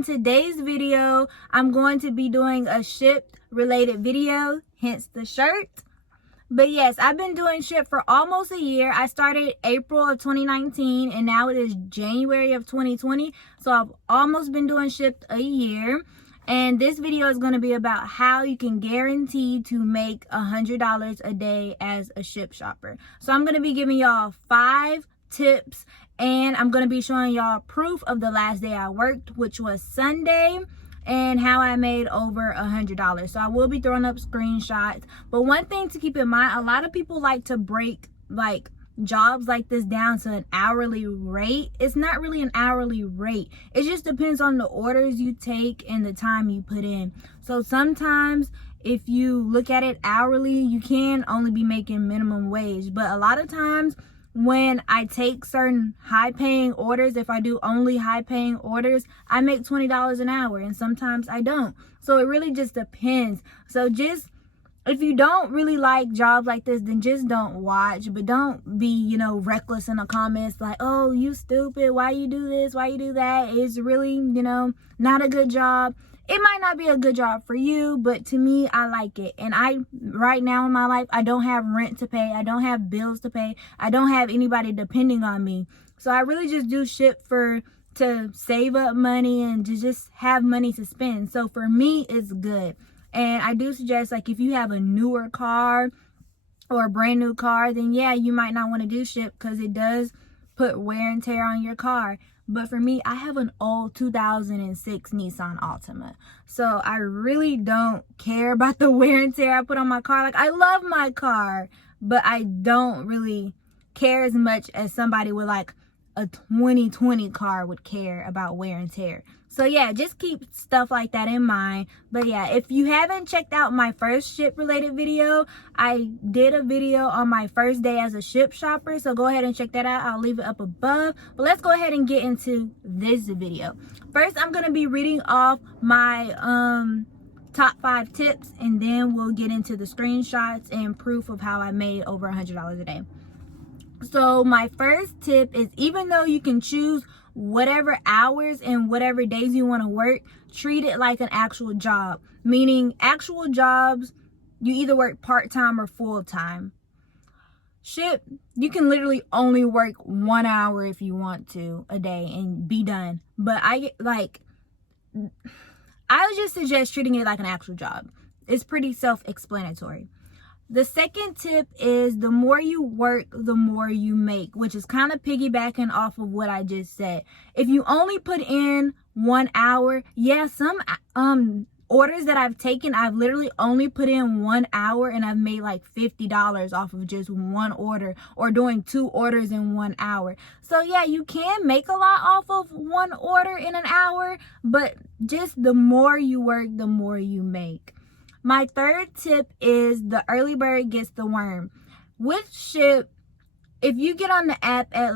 in today's video, I'm going to be doing a Shipt related video, hence the shirt. But yes, I've been doing Shipt for almost a year. I started April of 2019 and now it is January of 2020. So I've almost been doing Shipt a year. And this video is going to be about how you can guarantee to make $100 a day as a Shipt shopper. So I'm going to be giving y'all 5 tips and I'm going to be showing y'all proof of the last day I worked, which was Sunday, and how I made over $100. So I will be throwing up screenshots. But one thing to keep in mind, a lot of people like to break jobs like this down to an hourly rate. It's not really an hourly rate. It just depends on the orders you take and the time you put in. So sometimes if you look at it hourly, you can only be making minimum wage. But a lot of times when I take certain high paying orders, if I do only high paying orders, I make $20 an hour, and sometimes I don't. So it really just depends. So just, if you don't really like jobs like this, then just don't watch. But don't be, reckless in the comments like, oh, you stupid, why you do this, why you do that. It's really, not a good job. It might not be a good job for you, but to me, I like it. And right now in my life, I don't have rent to pay. I don't have bills to pay. I don't have anybody depending on me. So I really just do Shipt to save up money and to just have money to spend. So for me, it's good. And I do suggest, if you have a newer car or a brand new car, then yeah, you might not want to do Shipt because it does put wear and tear on your car. But for me, I have an old 2006 Nissan Altima. So I really don't care about the wear and tear I put on my car. I love my car, but I don't really care as much as somebody with a 2020 car would care about wear and tear. So yeah, just keep stuff like that in mind. But yeah, if you haven't checked out my first Shipt related video, I did a video on my first day as a Shipt shopper. So go ahead and check that out. I'll leave it up above. But let's go ahead and get into this video. First, I'm going to be reading off my top 5 tips, and then we'll get into the screenshots and proof of how I made over $100 a day. So my first tip is, even though you can choose whatever hours and whatever days you want to work, treat it like an actual job. Meaning, actual jobs, you either work part-time or full-time. Shipt, you can literally only work 1 hour if you want to a day and be done. But I would just suggest treating it like an actual job. It's pretty self-explanatory. The second tip is, the more you work, the more you make, which is kind of piggybacking off of what I just said. If you only put in 1 hour, yeah, some orders that I've taken, I've literally only put in 1 hour and I've made $50 off of just one order, or doing 2 orders in 1 hour. So yeah, you can make a lot off of one order in an hour, but just the more you work, the more you make. My third tip is, the early bird gets the worm. With Shipt, if you get on the app at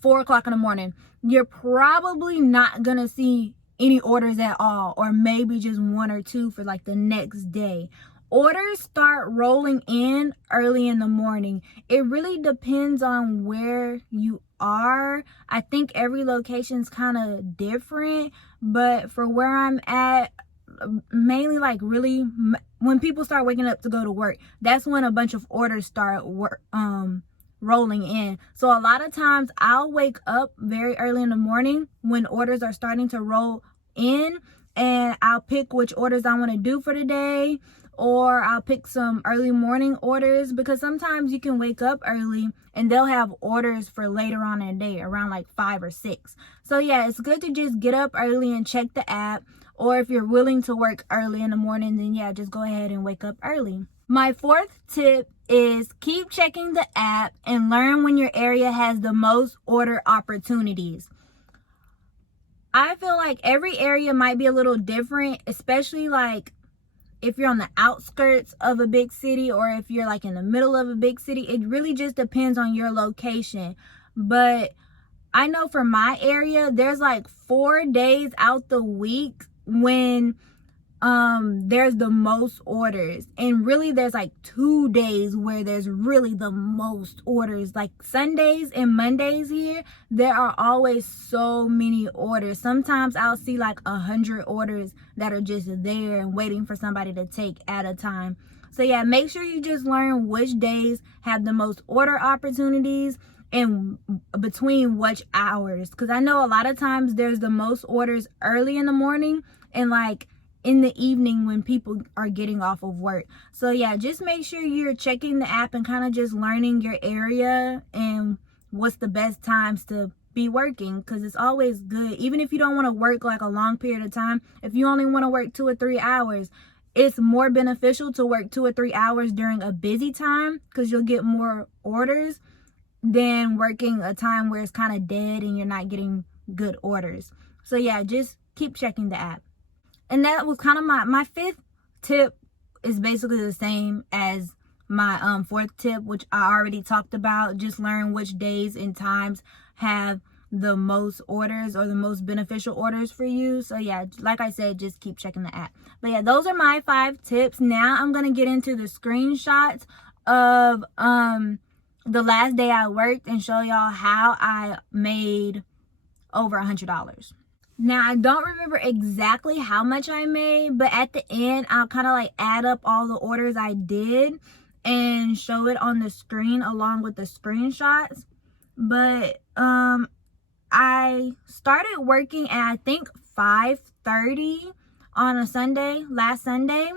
4 o'clock in the morning, you're probably not gonna see any orders at all, or maybe just 1 or 2 for the next day. Orders start rolling in early in the morning. It really depends on where you are. I think every location's kind of different, but for where I'm at, mainly really when people start waking up to go to work, that's when a bunch of orders start rolling in. So a lot of times I'll wake up very early in the morning when orders are starting to roll in, and I'll pick which orders I want to do for the day, or I'll pick some early morning orders, because sometimes you can wake up early and they'll have orders for later on in the day around 5 or 6. So yeah, it's good to just get up early and check the app. Or if you're willing to work early in the morning, then yeah, just go ahead and wake up early. My fourth tip is, keep checking the app and learn when your area has the most order opportunities. I feel like every area might be a little different, especially if you're on the outskirts of a big city, or if you're in the middle of a big city. It really just depends on your location. But I know for my area, there's 4 days out the week when there's the most orders. And really there's like 2 days where there's really the most orders. Like Sundays and Mondays here, there are always so many orders. Sometimes I'll see like 100 orders that are just there and waiting for somebody to take at a time. So yeah, make sure you just learn which days have the most order opportunities and between which hours, because I know a lot of times there's the most orders early in the morning and like in the evening when people are getting off of work. So yeah, just make sure you're checking the app and kind of just learning your area and what's the best times to be working, because it's always good. Even if you don't want to work like a long period of time, if you only want to work 2 or 3 hours, it's more beneficial to work 2 or 3 hours during a busy time because you'll get more orders than working a time where it's kind of dead and you're not getting good orders. So yeah, just keep checking the app. And that was kind of my 5th tip is basically the same as my 4th tip, which I already talked about. Just learn which days and times have the most orders or the most beneficial orders for you. So yeah, like I said, just keep checking the app. But yeah, those are my 5 tips. Now I'm going to get into the screenshots of the last day I worked and show y'all how I made over $100. Now, I don't remember exactly how much I made, but at the end, I'll kind of like add up all the orders I did and show it on the screen along with the screenshots. But I started working at, I think, 5:30 on a Sunday, last Sunday.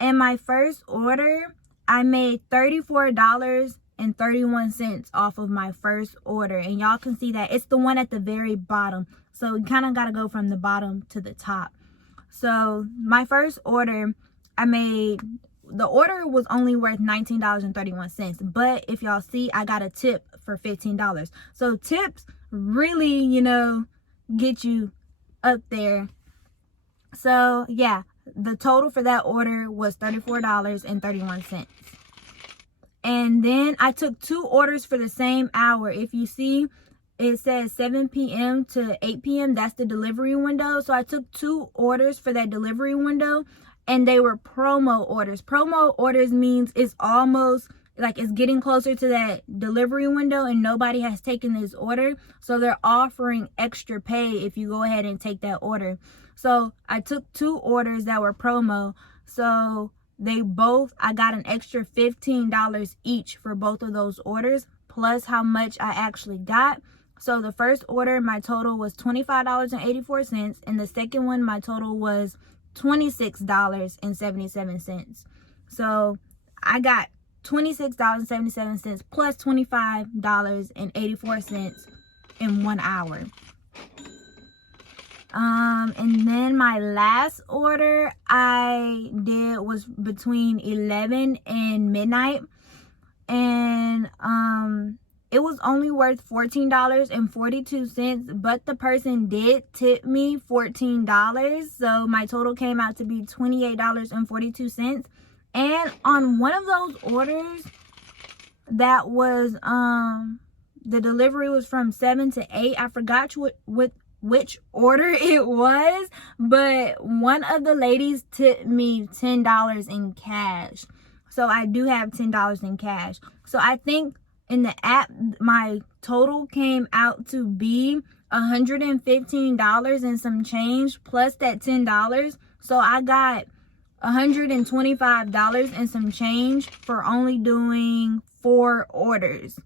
And my first order, I made $34.31 off of my first order. And y'all can see that it's the one at the very bottom. So you kind of got to go from the bottom to the top. So my first order, the order was only worth $19.31. But if y'all see, I got a tip for $15. So tips really, get you up there. So yeah, the total for that order was $34.31. And then I took 2 orders for the same hour. If you see, it says 7 p.m. to 8 p.m. That's the delivery window. So I took 2 orders for that delivery window, and they were promo orders. Promo orders means it's almost like it's getting closer to that delivery window and nobody has taken this order. So they're offering extra pay if you go ahead and take that order. So I took 2 orders that were promo. So I got an extra $15 each for both of those orders, plus how much I actually got. So the first order, my total was $25.84, and the second one, my total was $26.77. So I got $26.77 plus $25.84 in 1 hour. And then my last order I did was between 11 and midnight, and it was only worth $14.42, but the person did tip me $14, so my total came out to be $28.42. And on one of those orders, that was the delivery was from 7 to 8. I forgot which order it was, but one of the ladies tipped me $10 in cash. So I do have $10 in cash. So I think in the app, my total came out to be $115 and some change plus that $10. So I got $125 and some change for only doing 4 orders.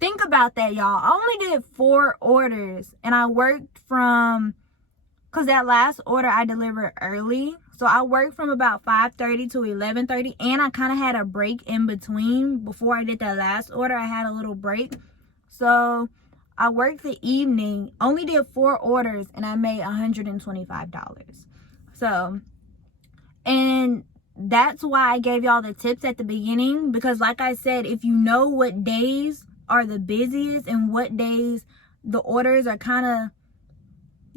Think about that, y'all. I only did 4 orders, and I worked because that last order I delivered early. So I worked from about 5:30 to 11:30, and I kind of had a break in between. Before I did that last order, I had a little break. So I worked the evening, only did 4 orders, and I made $125. So, and that's why I gave y'all the tips at the beginning, because like I said, if you know what days are the busiest and what days the orders are kind of,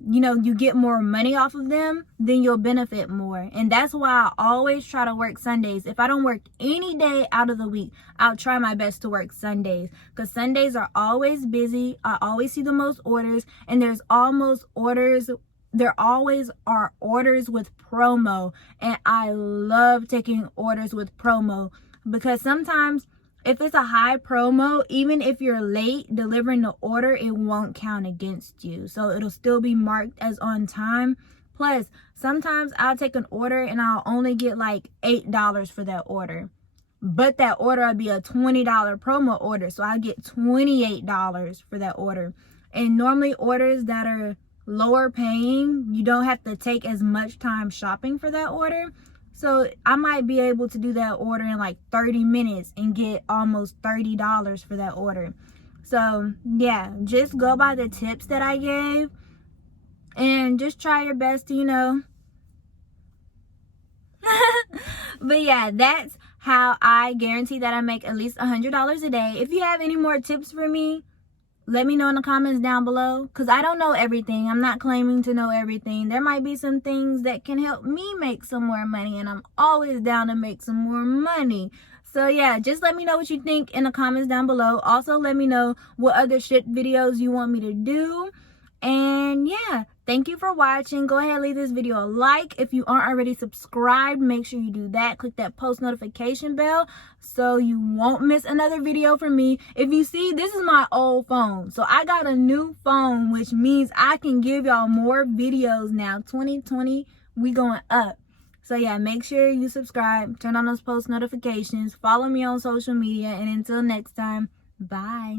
you get more money off of them, then you'll benefit more. And that's why I always try to work Sundays. If I don't work any day out of the week, I'll try my best to work Sundays, because Sundays are always busy. I always see the most orders, and there's almost orders there always are orders with promo, and I love taking orders with promo because sometimes if it's a high promo, even if you're late delivering the order, it won't count against you. So it'll still be marked as on time. Plus, sometimes I'll take an order and I'll only get like $8 for that order. But that order will be a $20 promo order. So I get $28 for that order. And normally orders that are lower paying, you don't have to take as much time shopping for that order. So I might be able to do that order in like 30 minutes and get almost $30 for that order. So yeah, just go by the tips that I gave and just try your best to, you know. But yeah, that's how I guarantee that I make at least $100 a day. If you have any more tips for me, let me know in the comments down below, because I don't know everything. I'm not claiming to know everything. There might be some things that can help me make some more money, and I'm always down to make some more money. So yeah, just let me know what you think in the comments down below. Also, let me know what other Shipt videos you want me to do. And yeah, thank you for watching. Go ahead and leave this video a like. If you aren't already subscribed, make sure you do that. Click that post notification bell so you won't miss another video from me. If you see, this is my old phone. So I got a new phone, which means I can give y'all more videos now. 2020, we going up. So yeah, make sure you subscribe, turn on those post notifications, follow me on social media, and until next time, bye.